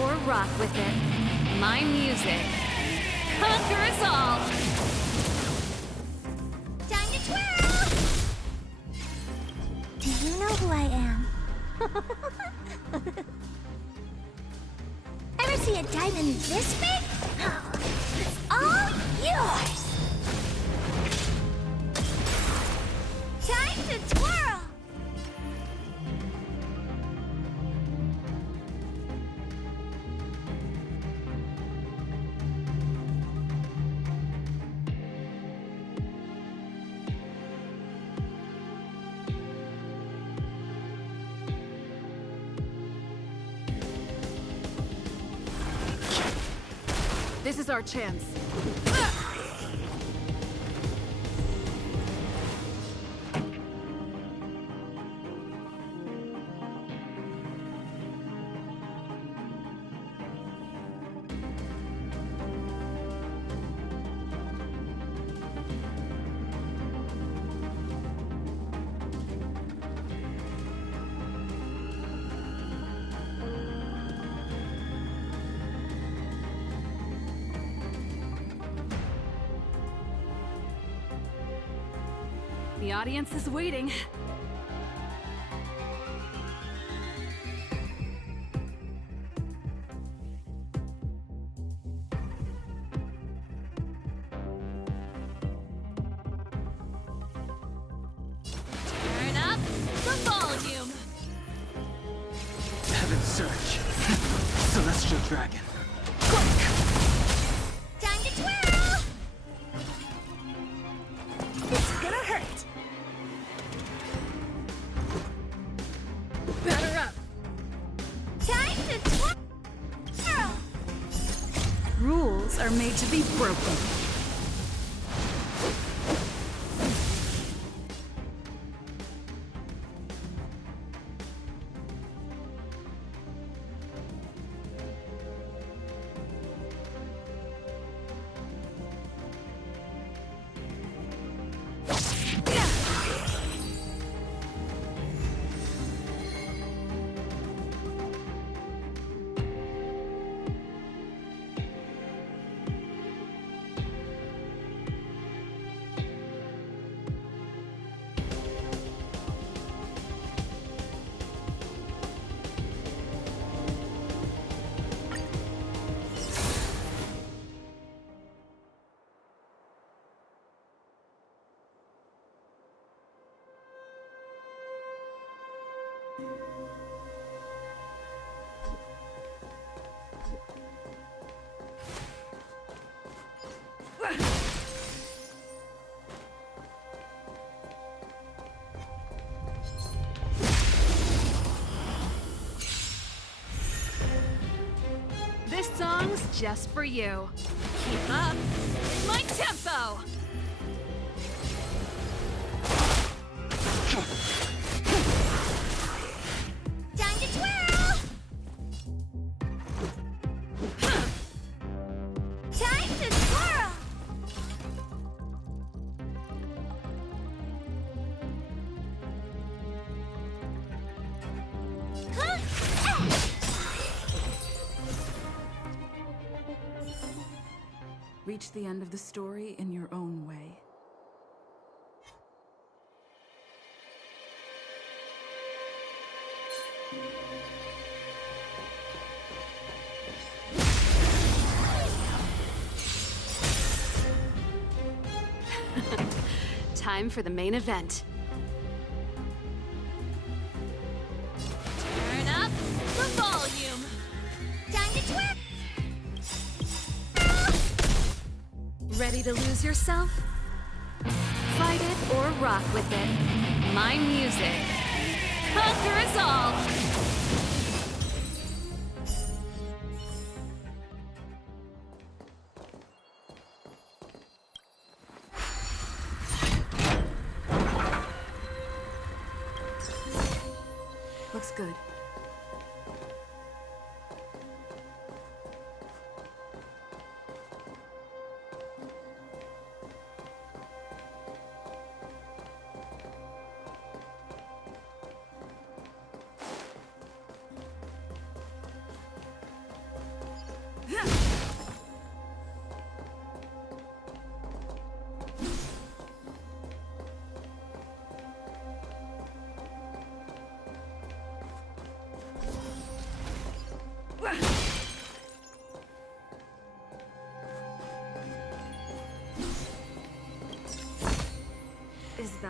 or rock with it. My music. Conquer us all! Time to twirl! Do you know who I am? Ever see a diamond this big? It's all yours! Time to twirl! This is our chance. The audience is waiting. Turn up the volume! Heaven's Surge. Celestial Dragon. Time to twirl! It's gonna hurt! Batter up! Time to twirl! Rules are made to be broken. This song's just for you. Keep up my tempo! Time to twirl! Time to twirl! Reach the end of the story in your own way. Time for the main event. Turn up the volume! Time to twirl! Ready to lose yourself? Fight it or rock with it. My music. Conquer us all! Looks good.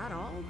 that all?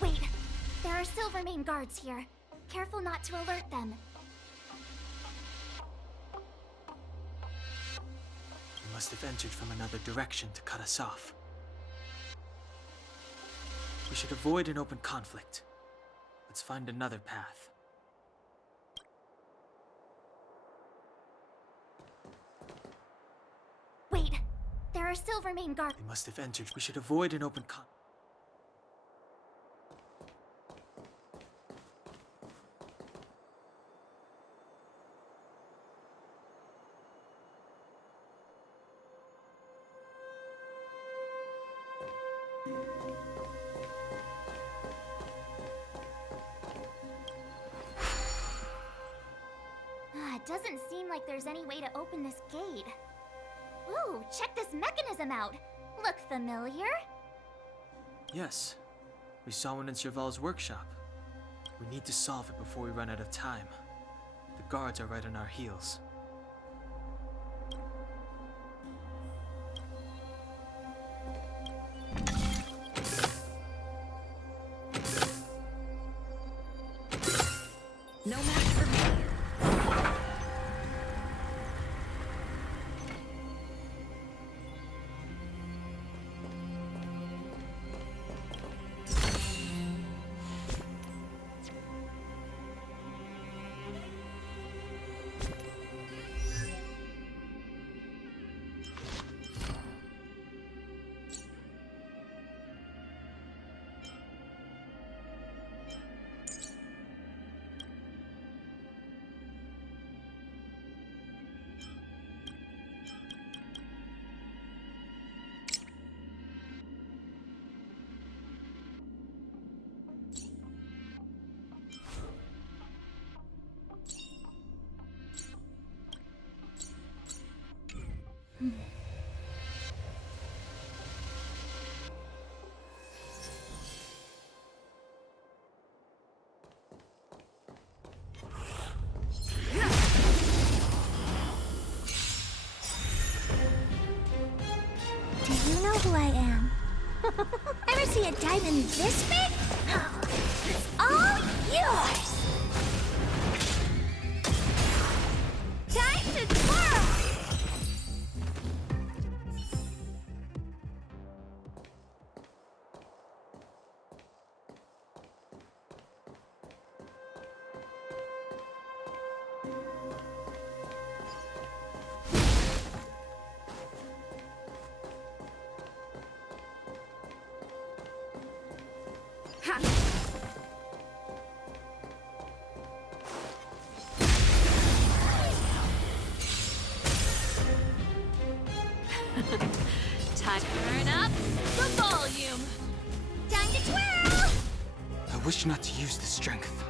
Wait, there are Silvermane guards here. Careful not to alert them. They must have entered from another direction to cut us off. We should avoid an open conflict. Let's find another path. Wait, there are Silvermane guards. They must have entered. We should avoid an open conflict. It doesn't seem like there's any way to open this gate. Ooh, check this mechanism out. Look familiar? Yes, we saw one in Serval's workshop. We need to solve it before we run out of time. The guards are right on our heels. No match for me. Do you know who I am? Ever see a diamond this big? It's all yours! Time to twirl! Time to turn up the volume. Time to twirl! I wish not to use the strength.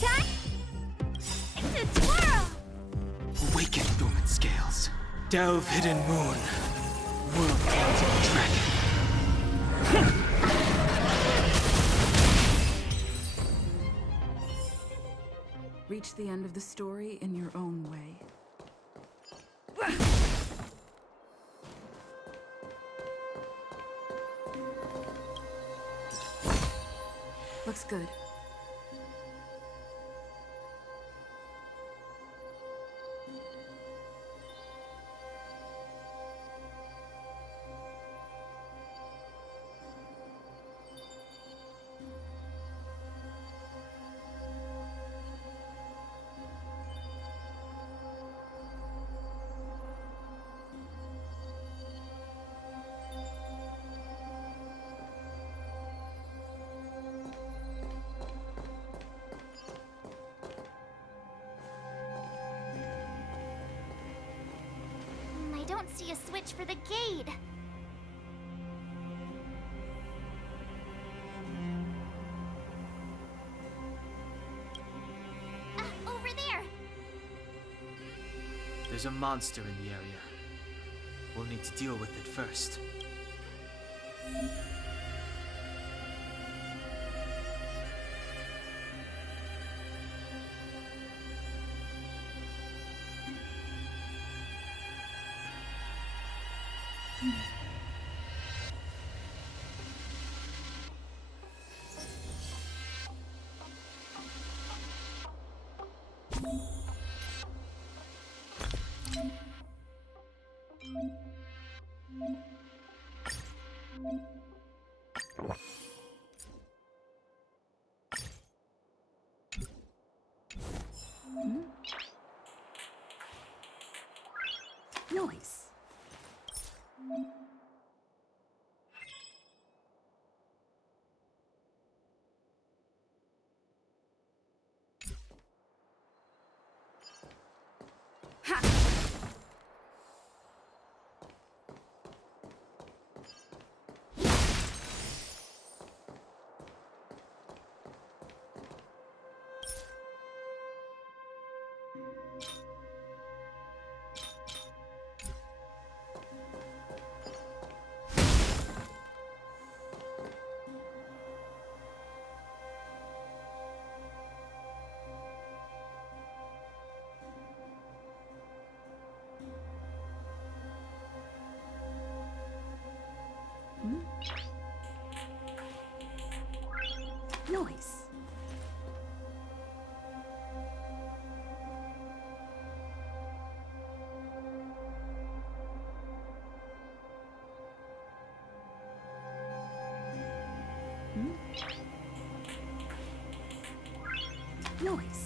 Time to twirl! Awaken, dormant scales. Delve, hidden moon. World cleansing dragon. Reach the end of the story in your own way. Looks good. I don't see a switch for the gate. Over there! There's a monster in the area. We'll need to deal with it first. Noise. Noise. Noise.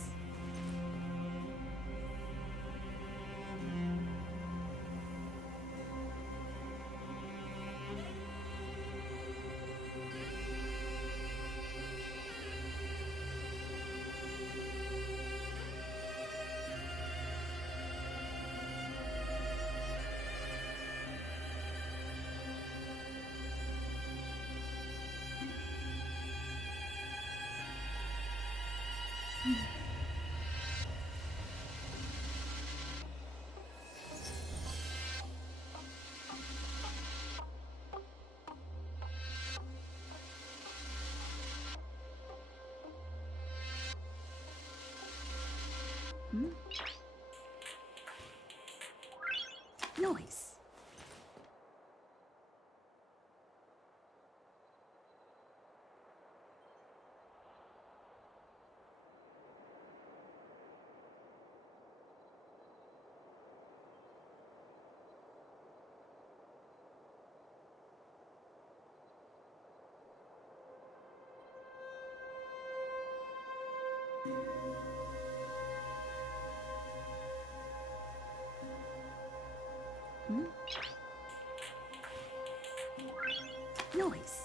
Noise.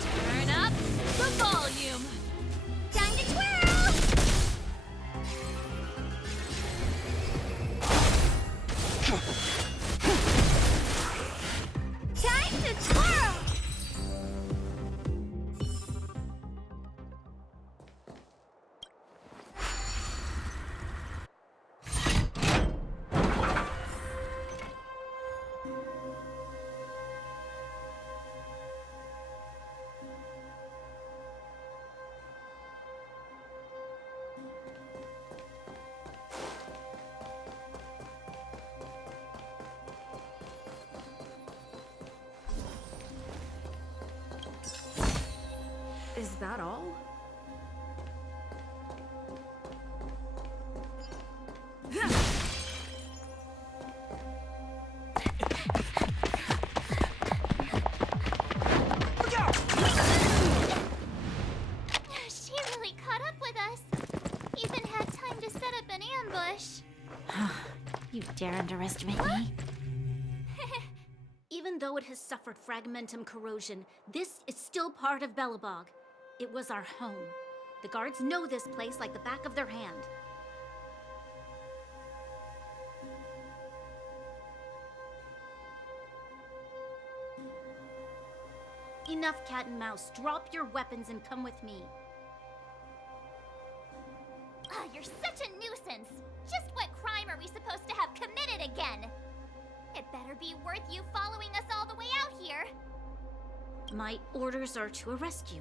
Turn up the volume. Time to twirl! Time to twirl! Is that all? She really caught up with us. Even had time to set up an ambush. You dare underestimate me? Even though it has suffered fragmentum corrosion, this is still part of Belobog. It was our home. The guards know this place like the back of their hand. Enough cat and mouse. Drop your weapons and come with me. Ah, you're such a nuisance. Just what crime are we supposed to have committed again? It better be worth you following us all the way out here. My orders are to arrest you.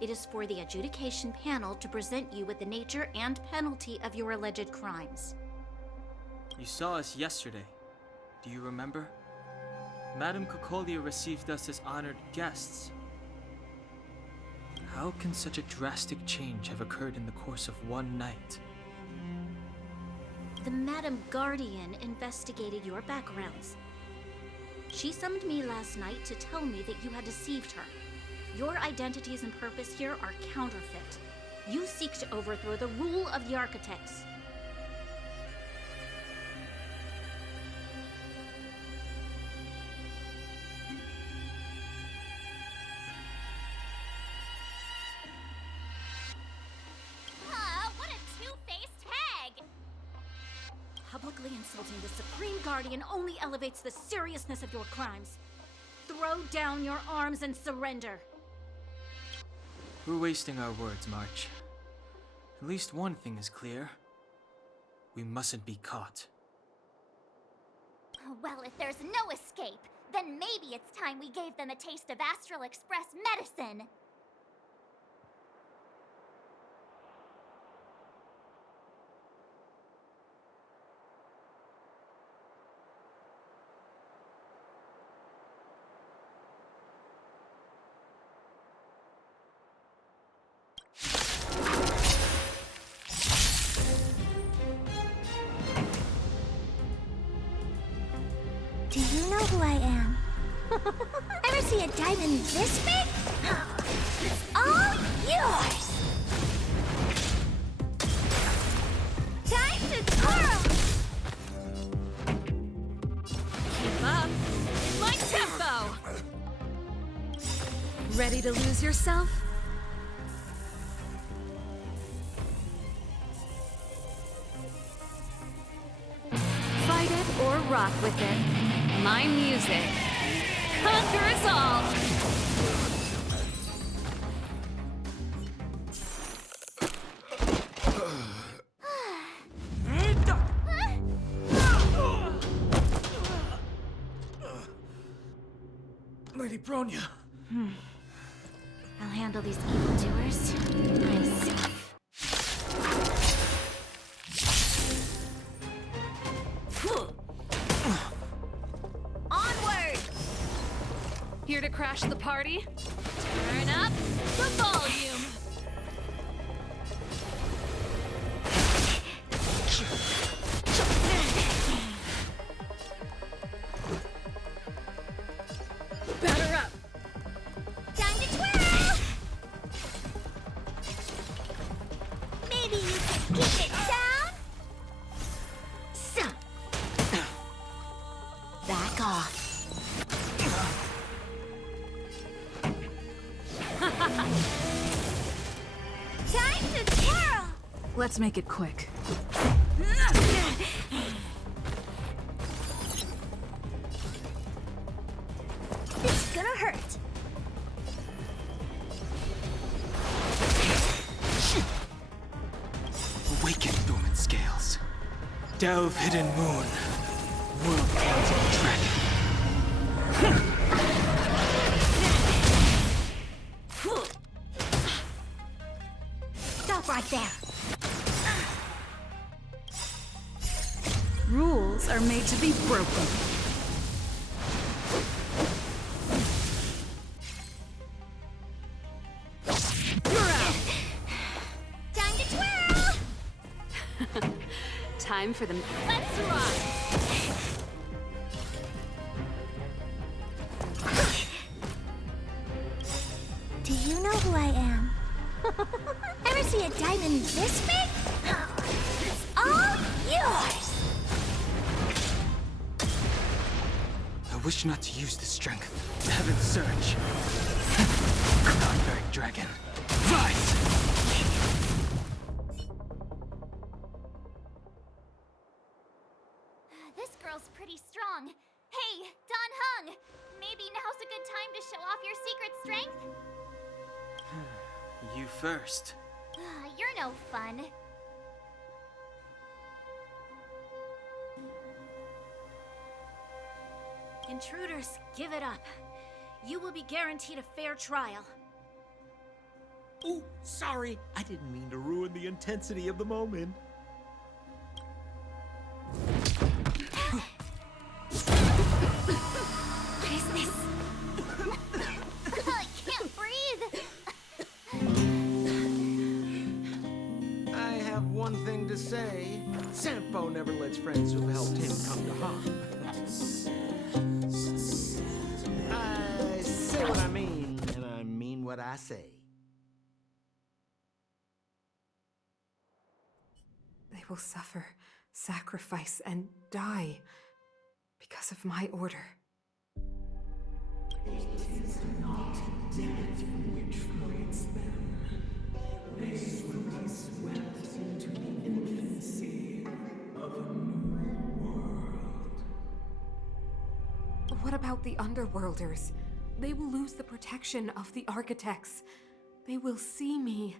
It is for the adjudication panel to present you with the nature and penalty of your alleged crimes. You saw us yesterday. Do you remember? Madame Cocolia received us as honored guests. How can such a drastic change have occurred in the course of one night? The Madam Guardian investigated your backgrounds. She summoned me last night to tell me that you had deceived her. Your identities and purpose here are counterfeit. You seek to overthrow the rule of the architects. What a two-faced hag! Publicly insulting the Supreme Guardian only elevates the seriousness of your crimes. Throw down your arms and surrender. We're wasting our words, March. At least one thing is clear. We mustn't be caught. Well, if there's no escape, then maybe it's time we gave them a taste of Astral Express medicine. Do you know who I am? Ever see a diamond this big? It's all yours! Time to twirl! Keep up. In my tempo. Ready to lose yourself? Fight it or rock with it. My music conquers all. Lady Bronya. I'll handle these evildoers. Nice. Onward! Here to crash the party? Turn up the volume! Batter up! Time to twirl! Maybe you can keep it down? So. Back off. Time to twirl! Let's make it quick. This is gonna hurt. Awaken, dormant scales. Delve, hidden moon. World clouds of dragon. Stop right there. Rules are made to be broken. Time to twirl! Time for the... Let's rock! Do you know who I am? Ever see a diamond this big? It's all yours! I wish not to use this strength. Heaven surge. Barbaric dragon. Rise! This girl's pretty strong. Hey, Don Hung! Maybe now's a good time to show off your secret strength? You first. You're no fun. Intruders, give it up. You will be guaranteed a fair trial. Ooh, sorry. I didn't mean to ruin the intensity of the moment. What is this? I can't breathe! I have one thing to say. Sampo never lets friends who've helped him come to harm. I say what I mean, and I mean what I say. They will suffer, sacrifice, and die because of my order. What about the Underworlders? They will lose the protection of the Architects. They will see me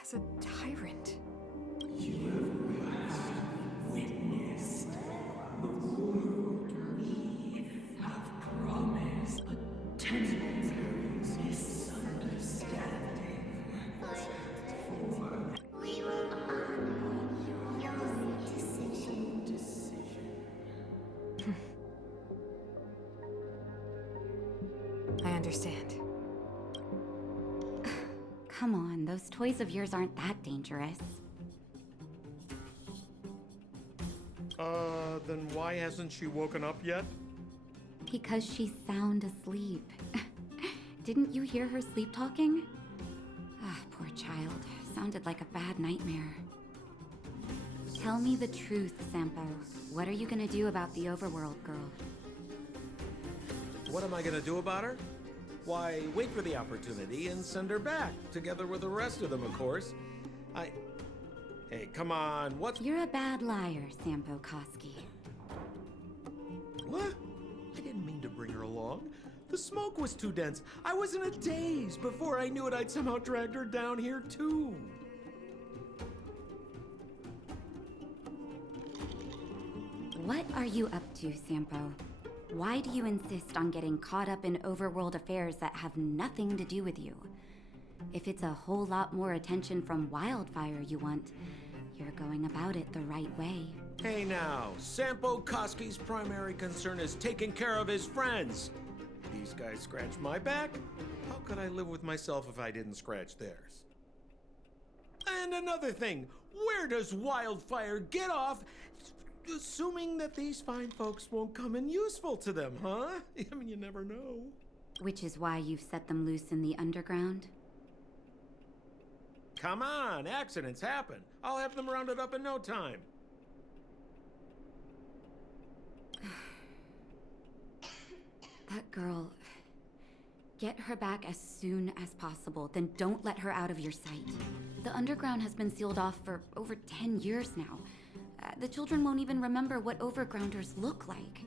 as a tyrant. We will honor your decision. I understand. Come on, those toys of yours aren't that dangerous. Then why hasn't she woken up yet? Because she's sound asleep. Didn't you hear her sleep talking? Ah, poor child. Sounded like a bad nightmare. Tell me the truth, Sampo. What are you gonna do about the overworld girl? What am I gonna do about her? Why, wait for the opportunity and send her back, together with the rest of them, of course. Hey, come on, what? You're a bad liar, Sampo Koski. What? I didn't mean to bring her along. The smoke was too dense. I was in a daze. Before I knew it, I'd somehow dragged her down here, too. What are you up to, Sampo? Why do you insist on getting caught up in overworld affairs that have nothing to do with you? If it's a whole lot more attention from Wildfire you want, you're going about it the right way. Hey now, Sampo Koski's primary concern is taking care of his friends. These guys scratch my back. How could I live with myself if I didn't scratch theirs? And another thing, where does Wildfire get off assuming that these fine folks won't come in useful to them, huh? I mean, you never know. Which is why you've set them loose in the underground? Come on, accidents happen. I'll have them rounded up in no time. That girl... Get her back as soon as possible, then don't let her out of your sight. The underground has been sealed off for over 10 years now. The children won't even remember what overgrounders look like.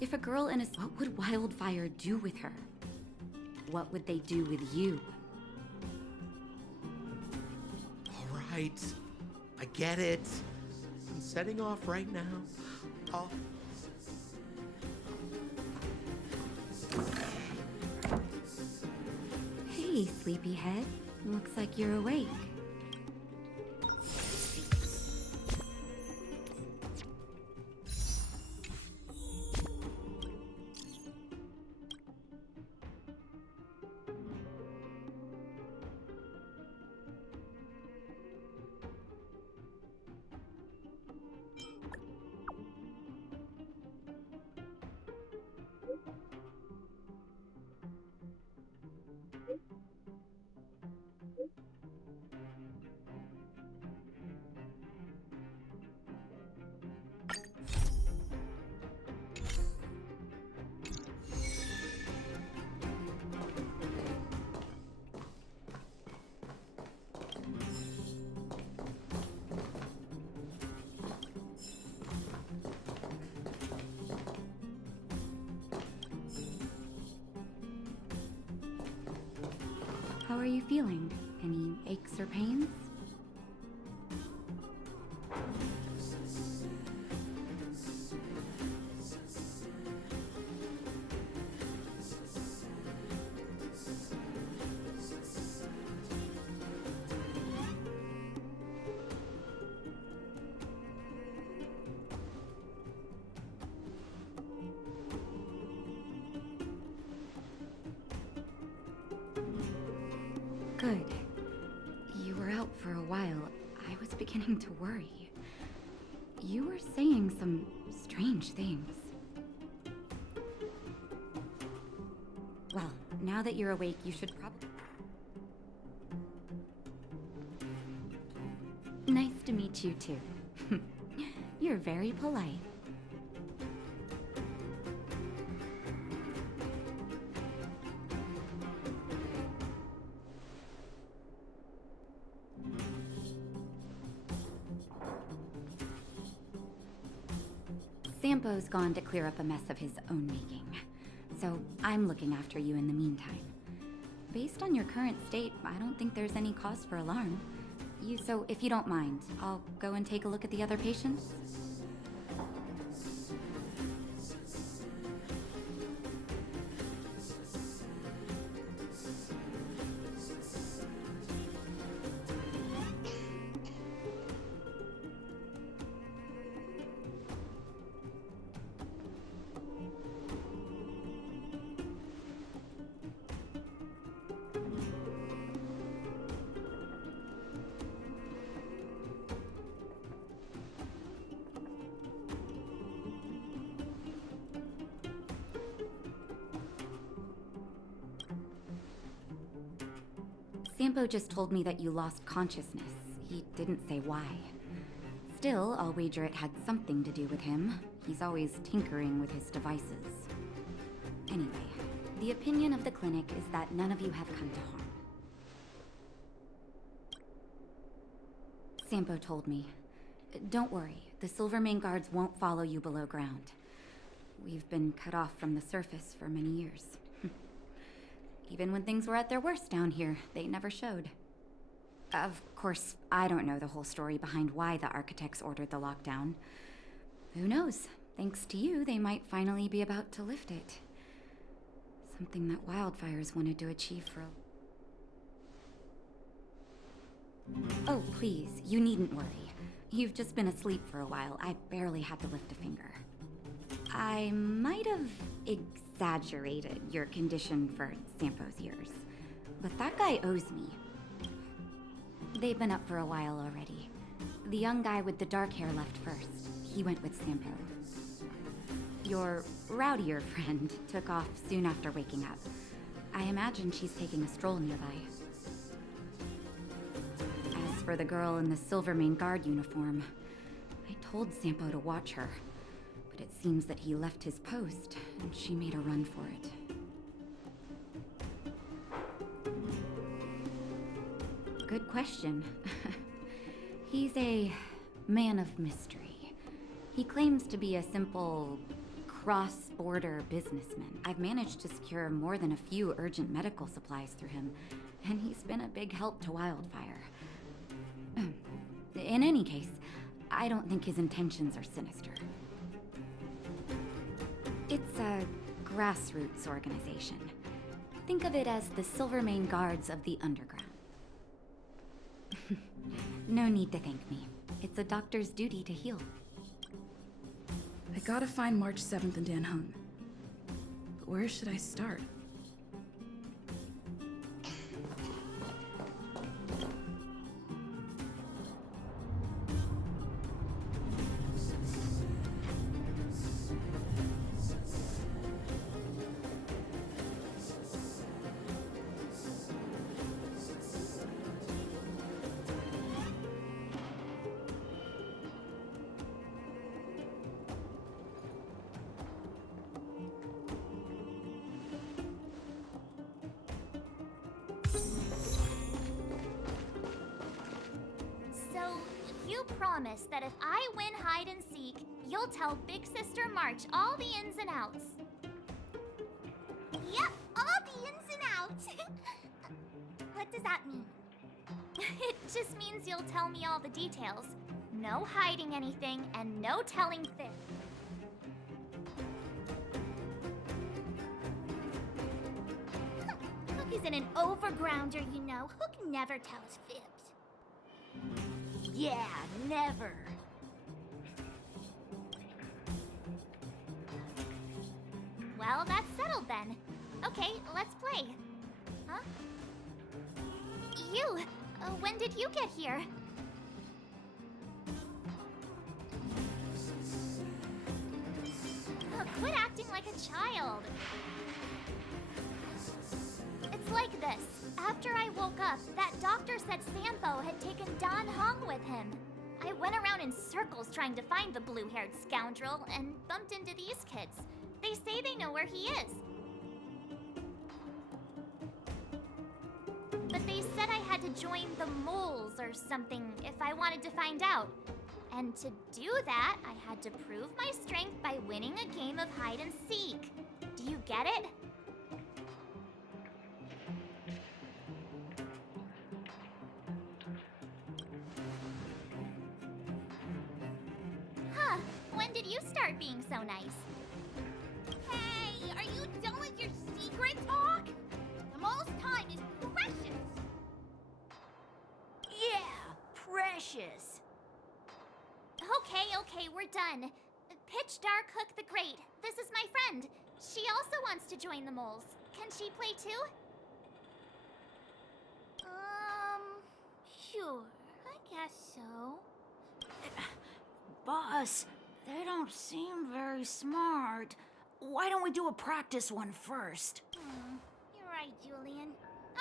If a girl in a... What would Wildfire do with her? What would they do with you? All right, I get it. I'm setting off right now. Hey, sleepyhead. Looks like you're awake. How are you feeling? Any aches or pains? Good. You were out for a while. I was beginning to worry. You were saying some strange things. Well, now that you're awake, you should probably... Nice to meet you, too. You're very polite. Sampo's gone to clear up a mess of his own making, so I'm looking after you in the meantime. Based on your current state, I don't think there's any cause for alarm. So if you don't mind, I'll go and take a look at the other patients. Sampo just told me that you lost consciousness. He didn't say why. Still, I'll wager it had something to do with him. He's always tinkering with his devices. Anyway, the opinion of the clinic is that none of you have come to harm. Sampo told me. Don't worry, the Silvermane guards won't follow you below ground. We've been cut off from the surface for many years. Even when things were at their worst down here, they never showed. Of course, I don't know the whole story behind why the architects ordered the lockdown. Who knows? Thanks to you, they might finally be about to lift it. Something that wildfires wanted to achieve for Oh, please, you needn't worry. You've just been asleep for a while. I barely had to lift a finger. I might have exaggerated your condition for Sampo's years, but that guy owes me. They've been up for a while already. The young guy with the dark hair left first. He went with Sampo. Your rowdier friend took off soon after waking up. I imagine she's taking a stroll nearby. As for the girl in the Silvermane Guard uniform, I told Sampo to watch her, but it seems that he left his post and she made a run for it. Good question. He's a man of mystery. He claims to be a simple cross-border businessman. I've managed to secure more than a few urgent medical supplies through him, and he's been a big help to Wildfire. In any case, I don't think his intentions are sinister. It's a grassroots organization. Think of it as the Silvermane Guards of the Underground. No need to thank me. It's a doctor's duty to heal. I gotta find March 7th in Dan Hung. But where should I start? You promise that if I win hide and seek, you'll tell Big Sister March all the ins and outs. Yep, all the ins and outs. What does that mean? It just means you'll tell me all the details. No hiding anything and no telling fibs. Hook isn't an overgrounder, you know. Hook never tells fibs. Yeah, never. Well, that's settled then. Okay, let's play. Huh? You! When did you get here? Quit acting like a child. It's like this. After I woke up, that doctor said Sampo had taken Dan Hong with him. I went around in circles trying to find the blue-haired scoundrel and bumped into these kids. They say they know where he is. But they said I had to join the moles or something if I wanted to find out. And to do that, I had to prove my strength by winning a game of hide and seek. Do you get it? Huh, when did you start being so nice? Hey, are you done with your secret talk? The most time is precious. Yeah, precious. Okay, we're done. Pitch Dark Hook the Great. This is my friend. She also wants to join the moles. Can she play too? Sure. I guess so. Boss, they don't seem very smart. Why don't we do a practice one first? You're right, Julian.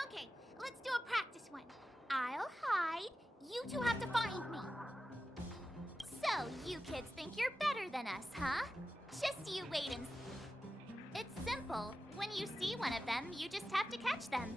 Okay, let's do a practice one. I'll hide. You two have to find me. So, you kids think you're better than us, huh? Just you wait and see. It's simple. When you see one of them, you just have to catch them.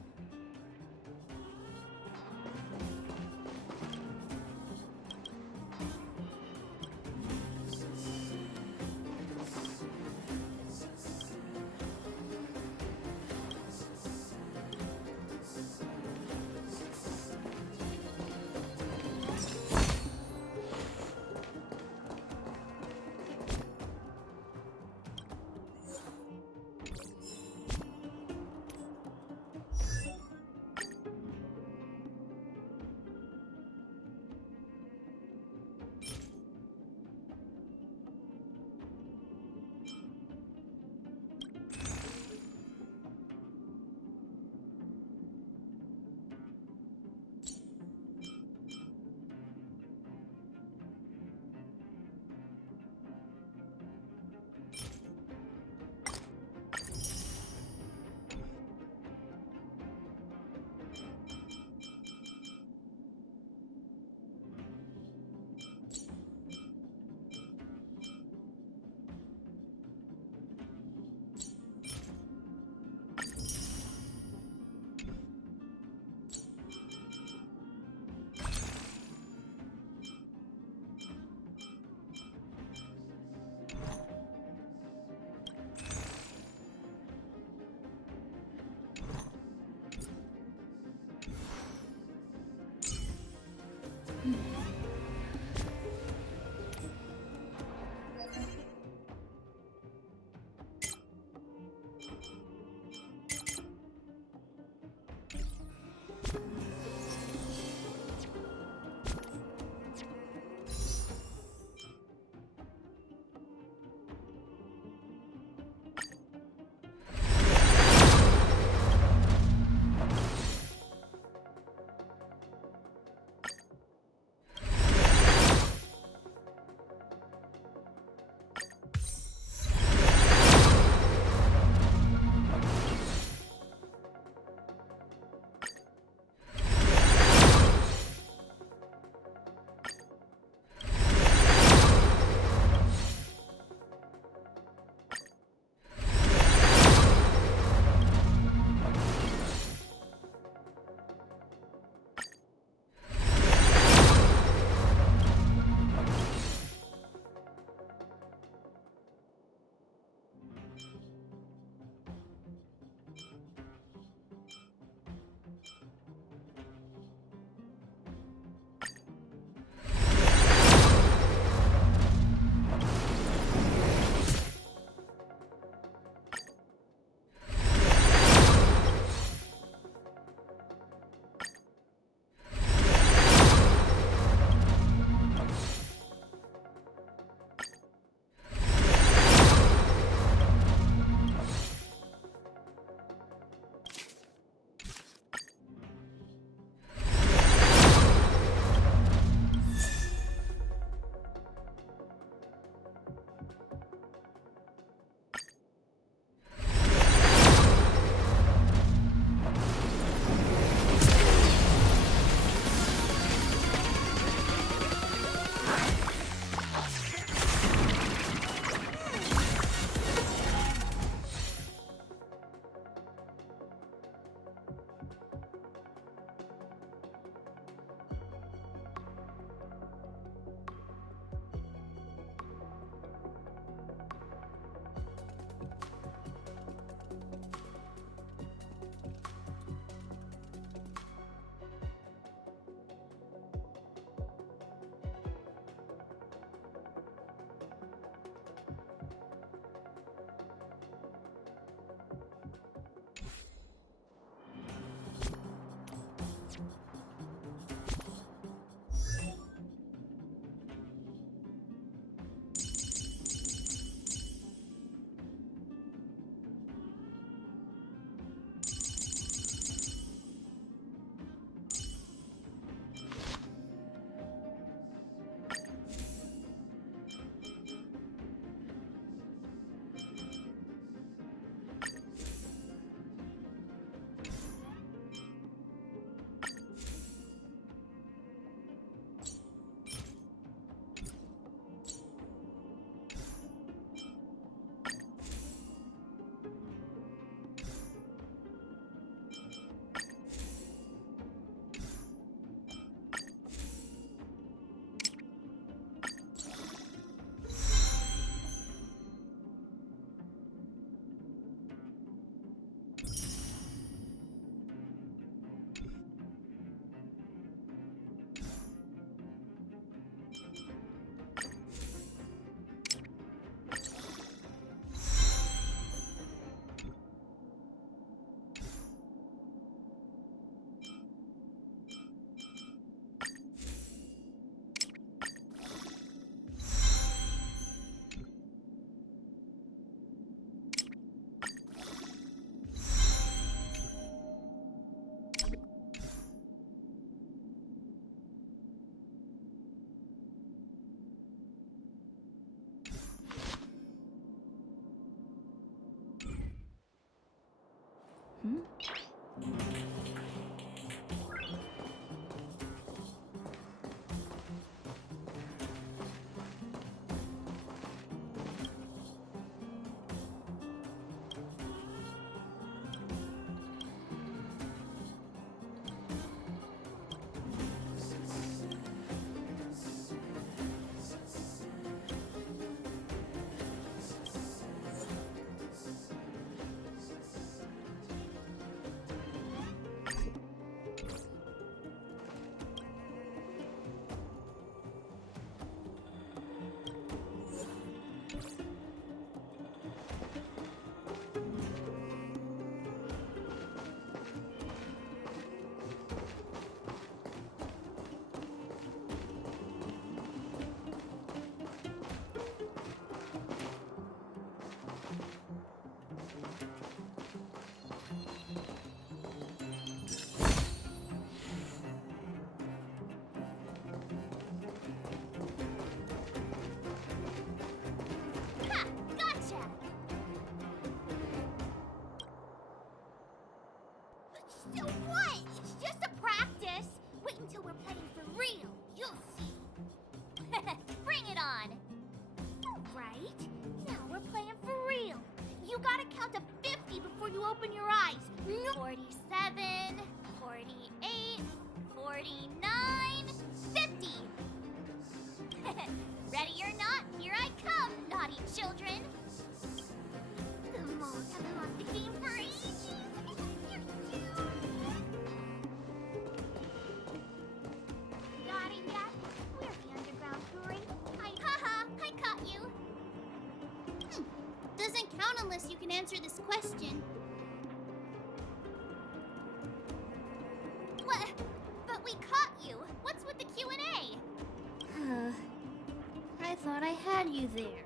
Ha! Gotcha! So what? It's just a practice. Wait until we're playing for real. You'll see. Bring it on. Right? Now we're playing for real. You gotta count to 50 before you open your eyes. No. 47, 48, 49, 50. Ready or not, here I come, naughty children. The moles haven't lost the game for ages. Got it yet? We're the underground parade. Haha, I caught you. Doesn't count unless you can answer this question. What? But we caught you. What's with the Q&A? I thought I had you there.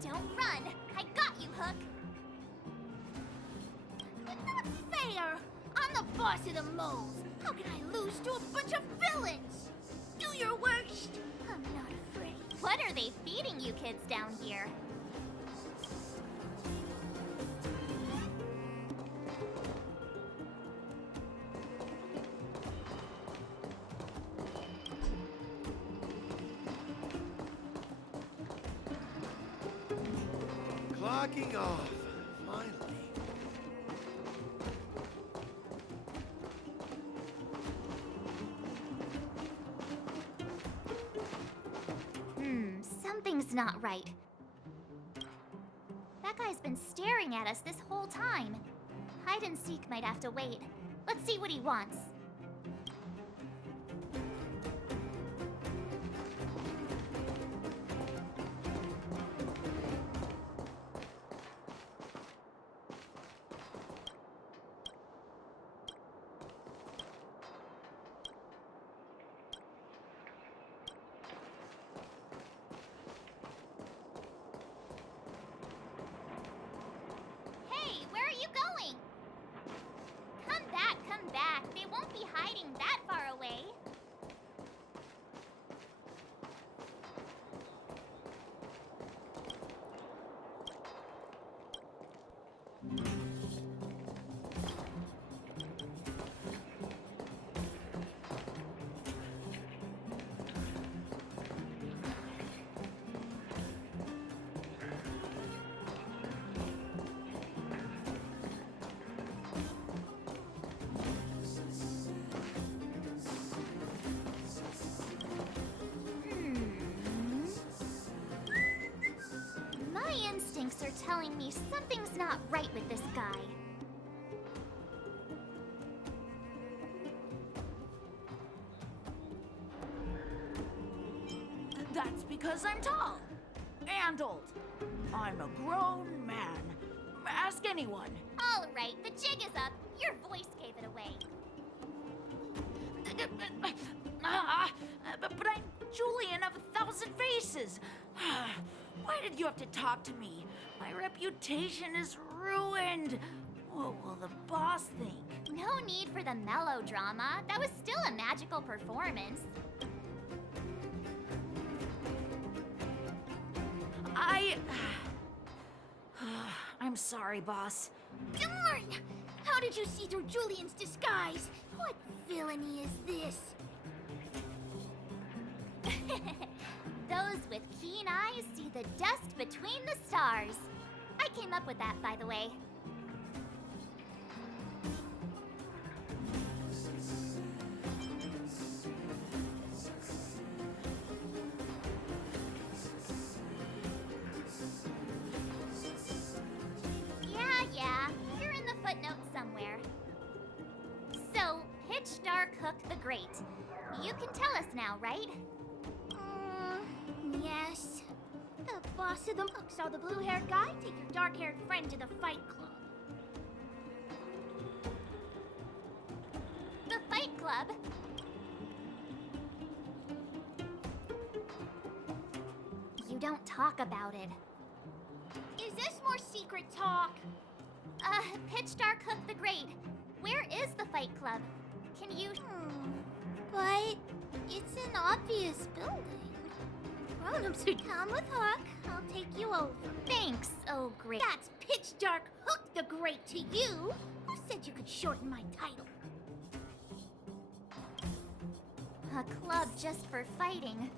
Don't run! I got you, Hook! But not fair! I'm the boss of the moles! How can I lose to a bunch of villains? Do your worst! I'm not afraid. What are they feeding you kids down here? Clocking off. Finally. Something's not right. That guy's been staring at us this whole time. Hide and seek might have to wait. Let's see what he wants. Hey, where are you going? Come back, come back. They won't be hiding that far away. My instincts are telling me something's not right with this guy. That's because I'm tall and old. I'm a grown man. Ask anyone. All right, the jig is up. Your voice gave it away. But I'm Julian of 1,000 Faces. Why did you have to talk to me? My reputation is ruined. What will the boss think? No need for the melodrama. That was still a magical performance. I'm sorry, boss. Darn! How did you see through Julian's disguise? What villainy is this? Those with keen eyes see the dust between the stars. I came up with that, by the way. Yeah, you're in the footnotes somewhere. So, Pitch Dark Hook the Great. You can tell us now, right? Yes. The boss of the Hook saw the blue-haired guy take your dark-haired friend to the Fight Club. The Fight Club? You don't talk about it. Is this more secret talk? Pitch Dark Hook the Great. Where is the Fight Club? Can you... But it's an obvious building. Grown-ups who come with Hook. I'll take you over. Thanks, oh great. That's Pitch Dark Hook the Great to you. Who said you could shorten my title? A club just for fighting.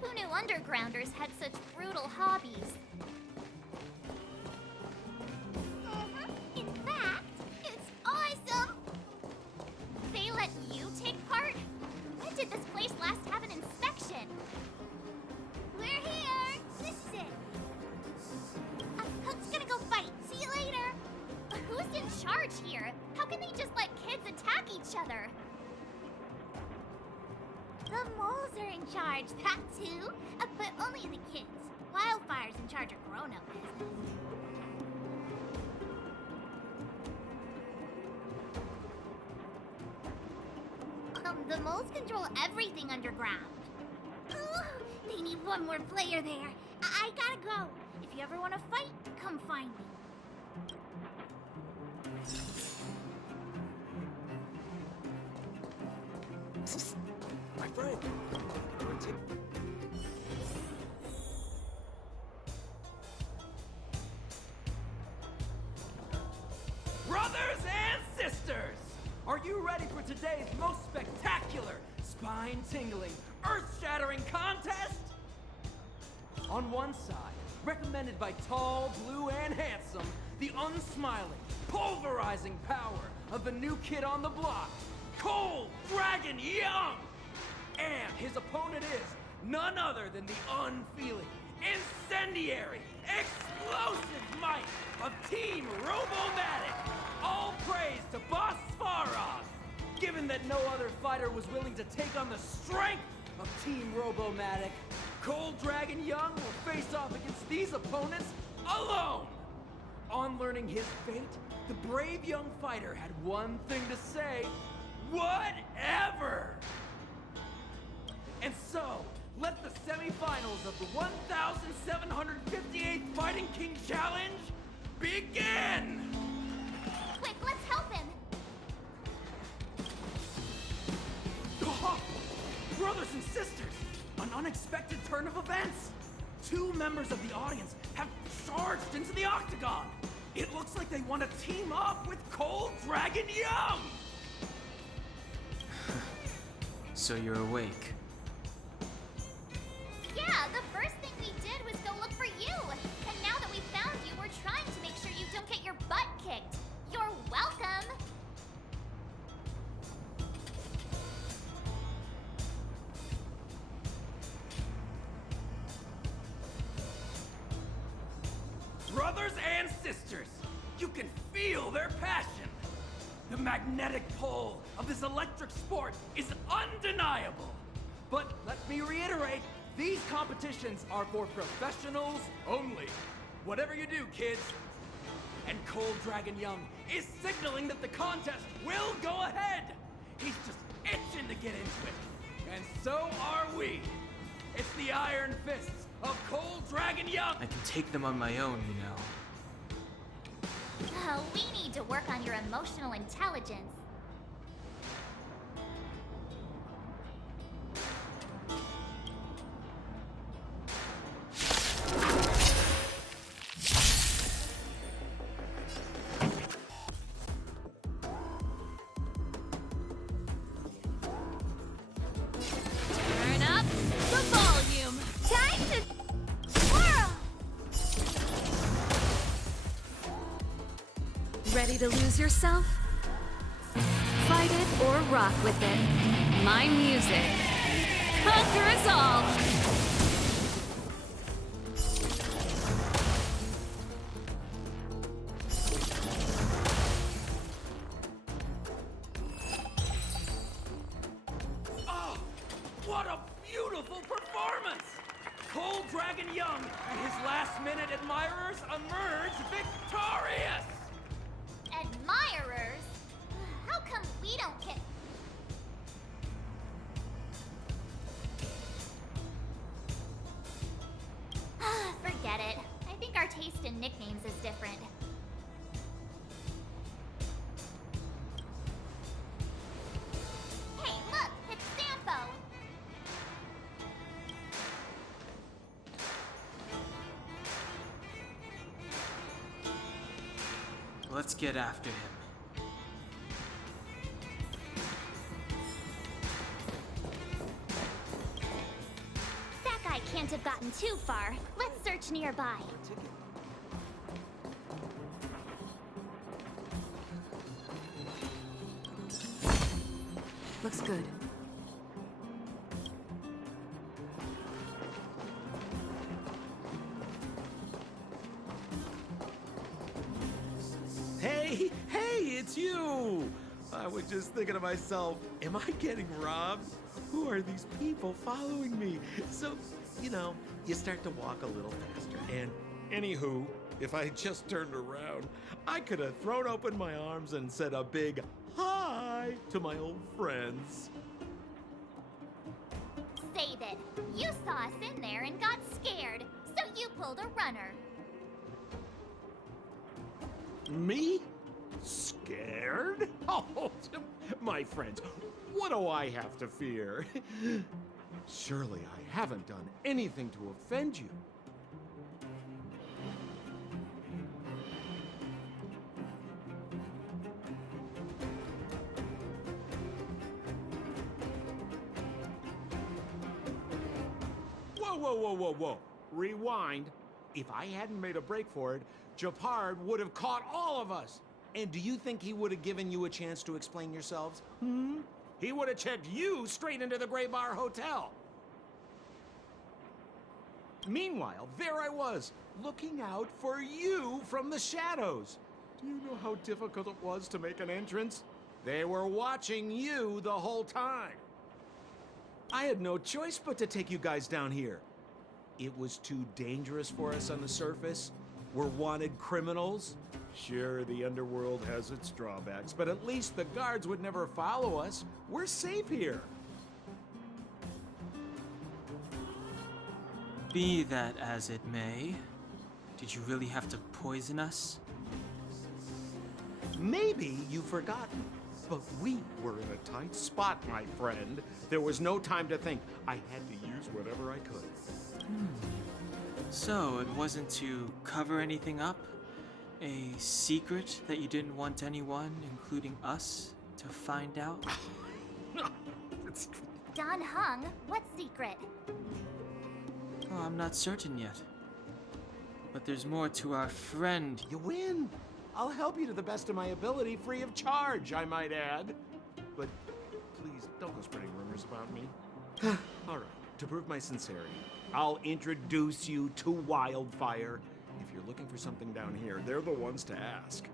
Who knew undergrounders had such brutal hobbies? In fact, it's awesome. They let you take part? When did this place last have an inspection? We're here. This is it. Hook's gonna go fight. See you later. Who's in charge here? How can they just let kids attack each other? The moles are in charge, that's who. But only the kids. Wildfire's in charge of grown-up business. The moles control everything underground. Ooh, they need one more player there. I gotta go. If you ever want to fight, come find me. My friend. Brothers and sisters, are you ready for today's most spectacular, spine-tingling, earth-shattering contest? On one side, recommended by tall, blue, and handsome, the unsmiling, pulverizing power of the new kid on the block, Cold Dragon Young! And his opponent is none other than the unfeeling, incendiary, explosive might of Team Robomatic! All praise to Boss Svarog! Given that no other fighter was willing to take on the strength of Team Robomatic, Cold Dragon Young will face off against these opponents alone! On learning his fate, the brave young fighter had one thing to say: whatever! And so, let the semifinals of the 1758th Fighting King Challenge begin! Quick, let's help him! Oh, brothers and sisters, an unexpected turn of events! Two members of the audience have charged into the octagon! It looks like they want to team up with Cold Dragon Young! So you're awake. Yeah, the first thing we did was go look for you. And now that we found you, we're trying to make sure you don't get your butt kicked. You're welcome. Brothers and sisters, you can feel their passion. The magnetic pull of this electric sport is undeniable. But let me reiterate, these competitions are for professionals only. Whatever you do, kids. And Cold Dragon Young is signaling that the contest will go ahead. He's just itching to get into it. And so are we. It's the Iron Fists of Cold Dragon Young. I can take them on my own, you know. Oh, we need to work on your emotional intelligence. Turn up the volume. Time to swirl! Ready to lose yourself? Fight it or rock with it. My music. Conquer us all! Oh, what a beautiful performance! Cold Dragon Young and his last-minute admirers emerge victorious! Admirers? How come we don't get... Forget it. I think our taste in nicknames is different. Hey, look! It's Sampo! Let's get after him. That guy can't have gotten too far. Let's search nearby. Looks good. Hey, it's you! I was just thinking to myself, am I getting robbed? Who are these people following me? So, you start to walk a little faster. And anywho, if I had just turned around, I could have thrown open my arms and said a big hi to my old friends. Save it. You saw us in there and got scared, so you pulled a runner. Me? Scared? Oh, my friends, what do I have to fear? Surely I haven't done anything to offend you. Whoa. Rewind. If I hadn't made a break for it, Japard would have caught all of us. And do you think he would have given you a chance to explain yourselves? He would have checked you straight into the Gray Bar Hotel. Meanwhile, there I was, looking out for you from the shadows. Do you know how difficult it was to make an entrance? They were watching you the whole time. I had no choice but to take you guys down here. It was too dangerous for us on the surface. We're wanted criminals. Sure, the underworld has its drawbacks, but at least the guards would never follow us. We're safe here. Be that as it may, did you really have to poison us? Maybe you've forgotten, but we were in a tight spot, my friend. There was no time to think. I had to use whatever I could. So, it wasn't to cover anything up? A secret that you didn't want anyone, including us, to find out? Don Hung, what secret? Oh, I'm not certain yet. But there's more to our friend. You win. I'll help you to the best of my ability, free of charge, I might add. But please, don't go spreading rumors about me. All right, to prove my sincerity, I'll introduce you to Wildfire. If you're looking for something down here, they're the ones to ask.